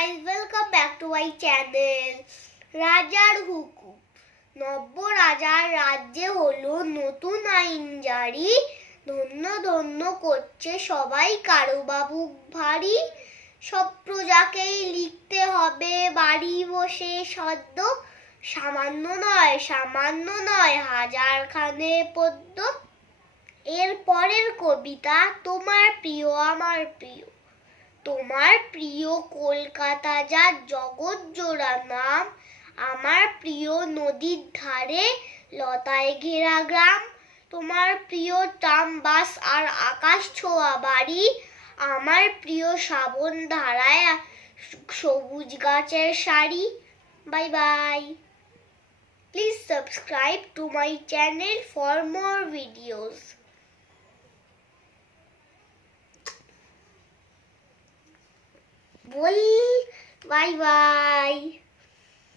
Guys welcome back to my channel রাজার হুকুম। নব্য রাজার রাজ্যে হলো নতুন আইন জারি। ধন্য ধন্য করছে সবাই, কারও বাবু ভারী। সব প্রজাকেই লিখতে হবে, বাড়ি বসে সদ্য। সামান্য নয় সামান্য নয় হাজার খানে পদ্য। এর পরের কবিতা তোমার প্রিয়, আমার প্রিয়। তোমার প্রিয় কলকাতা যার জগৎ জোড়া নাম, আমার প্রিয় নদীর ধারে লতায় ঘেরা গ্রাম, তোমার প্রিয় ট্রাম বাস আর আকাশ ছোঁয়া বাড়ি, আমার প্রিয় শ্রাবণ ধারায় সবুজ গাছের sari bye bye please subscribe to my channel for more videos ball bye by